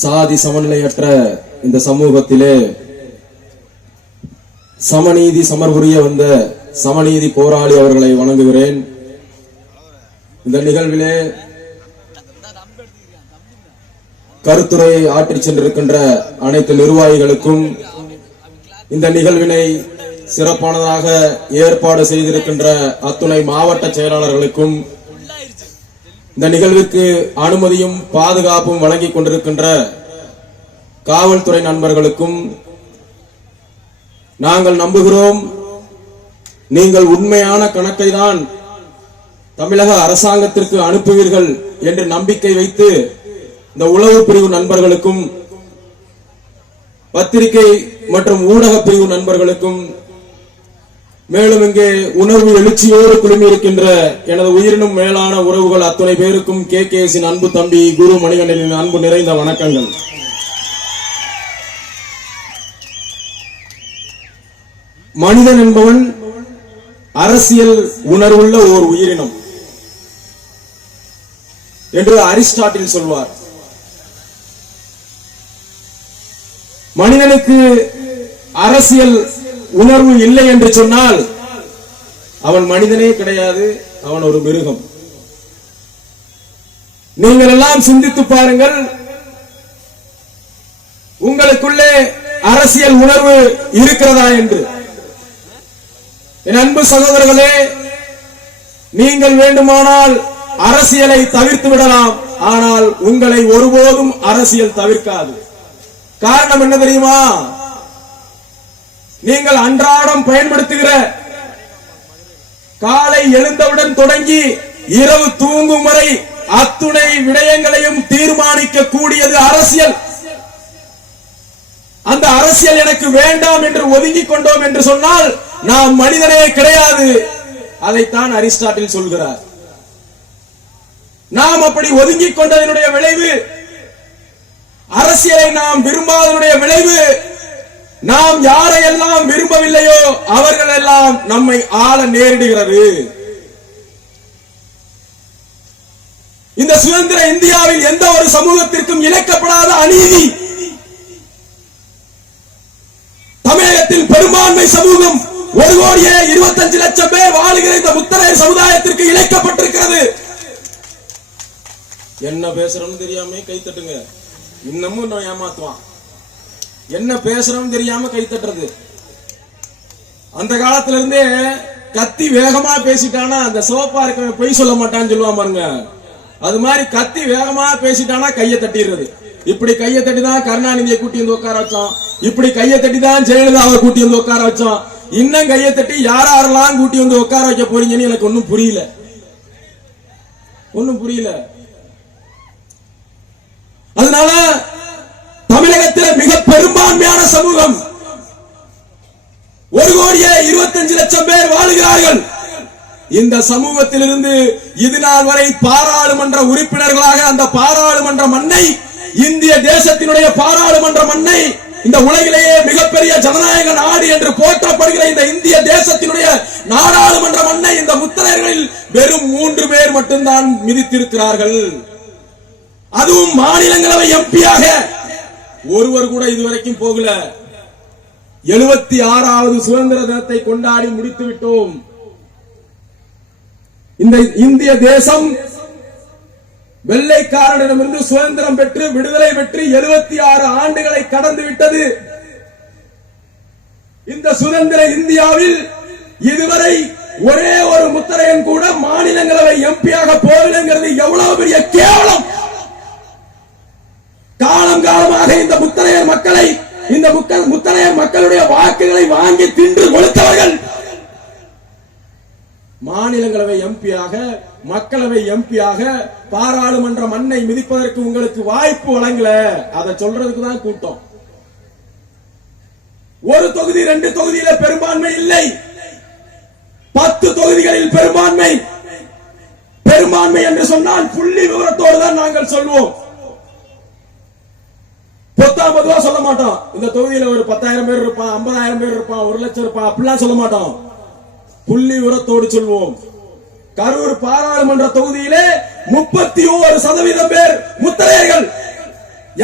சாதி சமநிலையற்ற இந்த சமூகத்திலே சமநீதி சமர்புரிய வந்த சமநீதி போராளி அவர்களை வணங்குகிறேன். இந்த நிகழ்விலே கருத்துரையை ஆற்றிச் சென்றிருக்கின்ற அனைத்து நிர்வாகிகளுக்கும் இந்த நிகழ்வினை சிறப்பானதாக ஏற்பாடு செய்திருக்கின்ற அத்துணை மாவட்ட செயலாளர்களுக்கும் இந்த நிகழ்வுக்கு அனுமதியும் பாதுகாப்பும் வழங்கிக் கொண்டிருக்கின்ற காவல்துறை நண்பர்களுக்கும் நாங்கள் நம்புகிறோம். நீங்கள் உண்மையான கணக்கை தான் தமிழக அரசாங்கத்திற்கு அனுப்புவீர்கள் என்று நம்பிக்கை வைத்து இந்த உளவு பிரிவு நண்பர்களுக்கும் பத்திரிகை மற்றும் ஊடக பிரிவு நண்பர்களுக்கும் மேலும் இங்கே உணர்வு எழுச்சியோடு குழுமி இருக்கின்ற எனது உயிரினும் மேலான உறவுகள் அத்தனை பேருக்கும் கே. கேஸின் அன்பு தம்பி குரு மணிகண்டனின் அன்பு நிறைந்த வணக்கங்கள். மனிதன் என்பவன் அரசியல் உணர்வுள்ள ஓர் உயிரினம் என்று அரிஸ்டாட்டில் சொல்வார். மனிதனுக்கு அரசியல் உணர்வு இல்லை என்று சொன்னால் அவன் மனிதனே கிடையாது அவன் ஒரு மிருகம். நீங்கள் எல்லாம் சிந்தித்து பாருங்கள் உங்களுக்குள்ளே அரசியல் உணர்வு இருக்கிறதா என்று. என் அன்பு சகோதரர்களே நீங்கள் வேண்டுமானால் அரசியலை தவிர்த்து விடலாம் ஆனால் உங்களை ஒருபோதும் அரசியல் தவிர்க்காது. காரணம் என்ன தெரியுமா? நீங்கள் அன்றாடம் பயன்படுத்துகிற காலை எழுந்தவுடன் தொடங்கி இரவு தூங்கும் வரை அத்துணை விடயங்களையும் தீர்மானிக்க கூடியது அரசியல். அந்த அரசியல் எனக்கு வேண்டாம் என்று ஒதுங்கிக் கொண்டோம் என்று சொன்னால் நாம் மனிதனே கிடையாது. அதைத்தான் அரிஸ்டாட்டில் சொல்கிறார். நாம் அப்படி ஒதுங்கிக் கொண்டதனுடைய விளைவு அரசியலை நாம் விரும்பாதனுடைய விளைவு நாம் யாரையெல்லாம் விரும்பவில்லையோ அவர்கள் எல்லாம் நம்மை ஆள நேரிடுகிறது. இந்த சுதந்திர இந்தியாவில் எந்த ஒரு சமூகத்திற்கும் இழைக்கப்படாத அநீதி. தமிழகத்தில் பெரும்பான்மை சமூகம் ஒரு கோடியே இருபத்தஞ்சு லட்சம் பேர் வாழுகிற இந்த முத்தரையர் சமுதாயத்திற்கு இழைக்கப்பட்டிருக்கிறது என்ன பேசுறோம்னு தெரியாம கை தட்டுங்க. இன்னமும் ஏமாத்துவான். என்ன பேசுறோம்னு தெரியாம கை தட்டுறது. அந்த காலத்துல இருந்தே கத்தி வேகமா பேசிட்டானா அந்த சிவப்பா இருக்க பொய் சொல்ல மாட்டான்னு சொல்லுவான் பாருங்க. அது மாதிரி கத்தி வேகமா பேசிட்டானா கையை தட்டிடுறது. இப்படி கையை தட்டி தான் கருணாநிதியை கூட்டி வந்து உட்கார வச்சோம் இப்படி கையை தட்டி தான் ஜெயலலிதாவை கூட்டி வந்து உட்கார வச்சோம் இன்னும் கையை தட்டி யார் யாரெல்லாம் கூட்டி வந்து உட்கார வைக்க போறீங்கன்னு எனக்கு ஒன்னும் புரியல. ஒன்னும் புரியல. அதனால தமிழகத்தில் மிக பெரும்பான்மையான சமூகம். ஒரு கோடியே இருபத்தஞ்சு லட்சம் பேர் வாழுகிறார்கள். இந்த சமூகத்திலிருந்து இது நாள் வரை பாராளுமன்ற உறுப்பினர்களாக அந்த பாராளுமன்ற மண்ணை இந்திய தேசத்தினுடைய பாராளுமன்ற மண்ணை இந்த உலகிலேயே மிகப்பெரிய ஜனநாயக நாடு என்று போற்றப்படுகிற இந்த இந்திய தேசத்தினுடைய நாடாளுமன்ற மண்ணை இந்த முத்தரையர்களில் வெறும் மூன்று பேர் மட்டும்தான் மிதித்திருக்கிறார்கள். அதுவும் மாநிலங்களவை எம்பியாக ஒருவர் கூட இதுவரைக்கும் போகல. எழுபத்தி ஆறாவது சுதந்திர தினத்தை கொண்டாடி முடித்து விட்டோம். இந்த இந்திய தேசம் வெள்ளைக்காரனிடமிருந்து சுதந்திரம் பெற்று விடுதலை பெற்று எழுபத்தி ஆறு ஆண்டுகளை கடந்து விட்டது. இந்த சுதந்திர இந்தியாவில் இதுவரை ஒரே ஒரு முத்தரையன் கூட மாநிலங்களவை எம்பியாக போகலைங்கிறது எவ்வளவு பெரிய கேவலம்! காலம் காலமாக இந்த முத்தரையர் மக்களை இந்த முக்க- முத்தரையர் மக்களுடைய வாக்குகளை வாங்கி தின்று கொடுத்தவர்கள் மாநிலங்களவை எம்பியாக மக்களவை எம்பியாக பாராளுமன்ற மண்ணை மிதிப்பதற்கு உங்களுக்கு வாய்ப்பு வழங்கல. அதை சொல்றதுக்கு தான் கூட்டம். ஒரு தொகுதி ரெண்டு தொகுதியில பெரும்பான்மை இல்லை. பத்து தொகுதிகளில் பெரும்பான்மை. பெரும்பான்மை என்று சொன்னால் புள்ளி விவரத்தோடு தான் நாங்கள் சொல்வோம். பொத்தாம் சொல்ல மாட்டோம். இந்த தொகுதியில ஒரு பத்தாயிரம் பேர் இருப்பான் ஐம்பதாயிரம் பேர் இருப்பான் ஒரு லட்சம் இருப்பான் அப்படிலாம் சொல்ல மாட்டோம். புள்ளி உரத்தோடு சொல்வோம். கரூர் பாராளுமன்ற தொகுதியிலே முப்பத்தி ஓரு சதவீதம் பேர் முத்தரையர்கள்.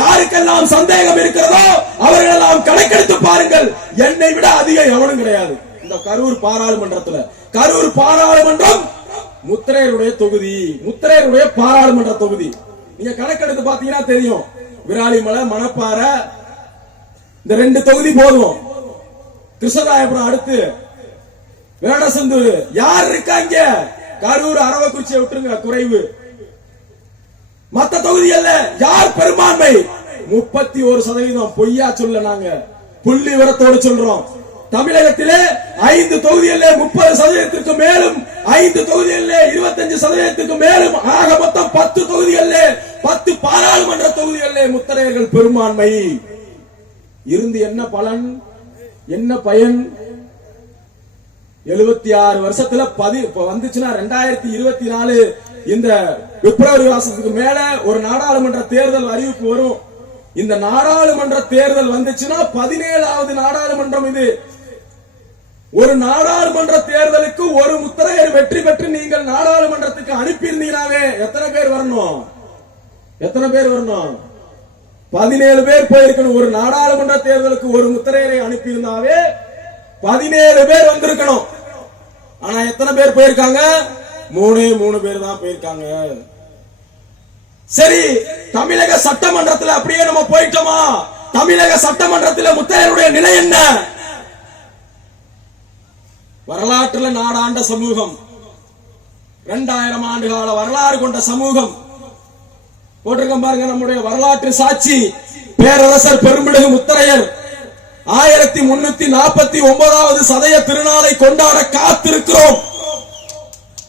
யாருக்கெல்லாம் சந்தேகம் இருக்கிறதோ அவர்களெல்லாம் கணக்கெடுத்து பாருங்கள். என்னை விட அதிகம் எவனும் கிடையாது. இந்த கரூர் பாராளுமன்றத்துல. கரூர் பாராளுமன்றம் முத்திரையருடைய தொகுதி. முத்திரையருடைய பாராளுமன்ற தொகுதி. நீங்க கணக்கெடுத்து பாத்தீங்கன்னா தெரியும். விராலிமலை மணப்பாறை இந்த ரெண்டு தொகுதி போதும். கிருஷ்ணராயபுரம் அடுத்து வேடசந்தூர். யார் இருக்காங்க கரூர் அரவக்குறிச்சியை விட்டுருங்க குறைவு. மத்த தொகுதிகள்ல யார் பெரும்பான்மை? முப்பத்தி ஒரு சதவீதம் பொய்யா சொல்ல நாங்க. புள்ளி விவரத்தோடு சொல்றோம். தமிழகத்திலே ஐந்து தொகுதிகளிலே முப்பது சதவீதத்திற்கு மேலும் ஐந்து தொகுதிகளிலே இருபத்தஞ்சு சதவீதத்திற்கு மேலும் ஆக மொத்தம் பத்து தொகுதிகளிலே பத்து பாராளுமன்ற தொகுதிகளிலே முத்தரையர்கள் பெரும்பான்மை. இருந்து என்ன பலன்? என்ன பயன்? எழுபத்தி ஆறு வருஷத்துல பதி வந்துச்சுன்னா ரெண்டாயிரத்தி இருபத்தி நாலு இந்த பிப்ரவரி மாசத்துக்கு மேல ஒரு நாடாளுமன்ற தேர்தல் அறிவிப்பு வரும். இந்த நாடாளுமன்ற தேர்தல் வந்துச்சுன்னா பதினேழாவது நாடாளுமன்றம் இது. ஒரு நாடாளுமன்ற தேர்தலுக்கு ஒரு முத்திரையர் வெற்றி பெற்று நீங்கள் நாடாளுமன்றத்துக்கு அனுப்பியிருந்தீங்களாவே? எத்தனை பேர் வரணும்? எத்தனை பேர் வரணும்? பதினேழு பேர் போயிருக்கணும். ஒரு நாடாளுமன்ற தேர்தலுக்கு ஒரு முத்திரையரை அனுப்பியிருந்தாவே பதினேழு பேர் வந்திருக்கணும். ஆனா எத்தனை பேர் போயிருக்காங்க? மூணு மூணு பேர் தான் போயிருக்காங்க. சரி தமிழக சட்டமன்றத்தில் அப்படியே நம்ம போயிட்டோமா? தமிழக சட்டமன்றத்தில் முத்தையருடைய நிலை என்ன? வரலாற்றுல நாடாண்ட சமூகம். இரண்டாயிரம் ஆண்டு கால வரலாறு கொண்ட சமூகம். போட்டிருக்க பாருங்க நம்முடைய வரலாற்று சாட்சி. பேரரசர் பெருமிழகு முத்தரையர் ஆயிரத்தி முன்னூத்தி நாற்பத்தி ஒன்பதாவது சதய திருநாளை கொண்டாட காத்திருக்கிறோம்.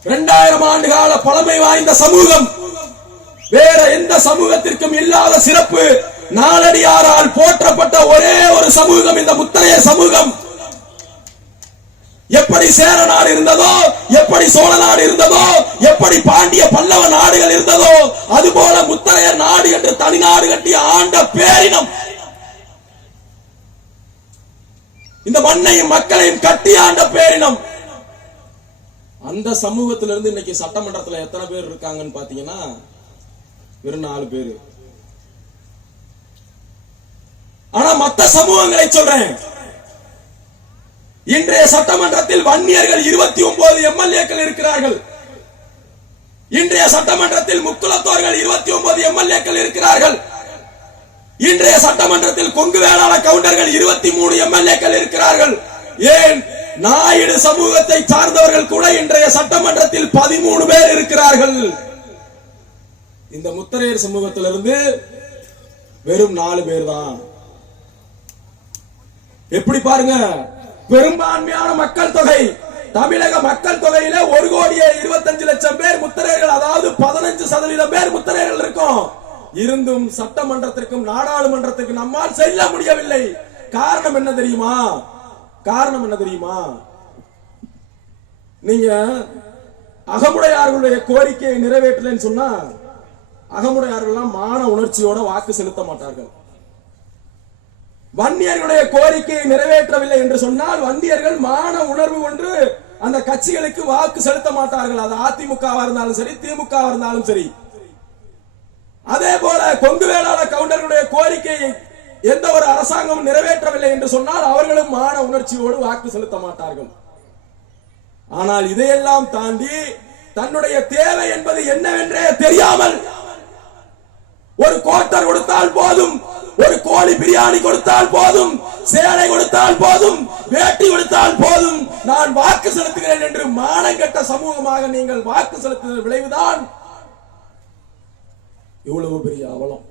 இரண்டாயிரம் ஆண்டு கால பழமை வாய்ந்த சமூகம். வேற எந்த சமூகத்திற்கும் இல்லாத சிறப்பு. நாளடியாரால் போற்றப்பட்ட ஒரே ஒரு சமூகம் இந்த முத்தரையர் சமூகம். எப்படி சேர நாடு இருந்ததோ எப்படி சோழ நாடு இருந்ததோ எப்படி பாண்டிய பல்லவ நாடுகள் இருந்ததோ அது போல முத்தரையர் நாடு என்று தனி நாடு கட்டி ஆண்ட பேரினம். இந்த மண்ணையும் மக்களையும் கட்டி ஆண்ட பேரினம். அந்த சமூகத்திலிருந்து இன்னைக்கு சட்டமன்றத்தில் எத்தனை பேர் இருக்காங்கன்னு பாத்தீங்கன்னா வெறும் நாலு பேரு. ஆனா மத்த சமூகங்களை சொல்றேன். இன்றைய சட்டமன்றத்தில் வன்னியர்கள் இருபத்தி ஒன்பது எம்எல்ஏக்கள் இருக்கிறார்கள். இன்றைய சட்டமன்றத்தில் முக்குலத்தோர்கள் இருபத்தி ஒன்பது எம்எல்ஏக்கள் இருக்கிறார்கள். இன்றைய சட்டமன்றத்தில் கொங்கு வேளாள கவுண்டர்கள் இருபத்தி மூணு எம்எல்ஏக்கள் இருக்கிறார்கள். ஏன்? நாயுடு சமூகத்தை சார்ந்தவர்கள் கூட இன்றைய சட்டமன்றத்தில் பதிமூணு பேர் இருக்கிறார்கள். இந்த முத்தரையர் சமூகத்திலிருந்து வெறும் நாலு பேர் தான். எப்படி பாருங்க? பெரும்பான்மையான மக்கள் தொகை. தமிழக மக்கள் தொகையில ஒரு கோடியே இருபத்தஞ்சு லட்சம் பேர் முத்திரையர்கள் அதாவது பதினஞ்சு சதவீதம் பேர் முத்திரையர்கள் இருக்கும். இருந்தும் சட்டமன்றத்திற்கும் நாடாளுமன்றத்திற்கும் நம்மால் செல்ல முடியவில்லை. காரணம் என்ன தெரியுமா? காரணம் என்ன தெரியுமா? நீங்க அகமுடையார்களுடைய கோரிக்கையை நிறைவேற்றலன்னு சொன்னா அகமுடையார்கள்லாம் மான உணர்ச்சியோட வாக்கு செலுத்த மாட்டார்கள். வன்னியர்களுடைய கோரிக்கையை நிறைவேற்றவில்லை என்று சொன்னால் வன்னியர்கள் மான உணர்வு ஒன்று அந்த கட்சிகளுக்கு வாக்கு செலுத்த மாட்டார்கள். அது அதிமுகவா இருந்தாலும் சரி திமுகவா இருந்தாலும் சரி. அதே போல கொங்கு வேளாள கவுண்டர்களுடைய கோரிக்கையை எந்த ஒரு அரசாங்கமும் நிறைவேற்றவில்லை என்று சொன்னால் அவர்களும் மான உணர்ச்சியோடு வாக்கு செலுத்த மாட்டார்கள். ஆனால் இதையெல்லாம் தாண்டி தன்னுடைய தேவை என்பது என்னவென்றே தெரியாமல் ஒரு கோட்டர் கொடுத்தால் போதும். ஒரு கோழி பிரியாணி கொடுத்தால் போதும் சேலை கொடுத்தால் போதும் வேட்டி கொடுத்தால் போதும். நான் வாக்கு செலுத்துகிறேன் என்று மானங்கெட்ட சமூகமாக நீங்கள் வாக்கு செலுத்துகிற விளைவுதான். இவ்வளவு பெரிய அவலம்.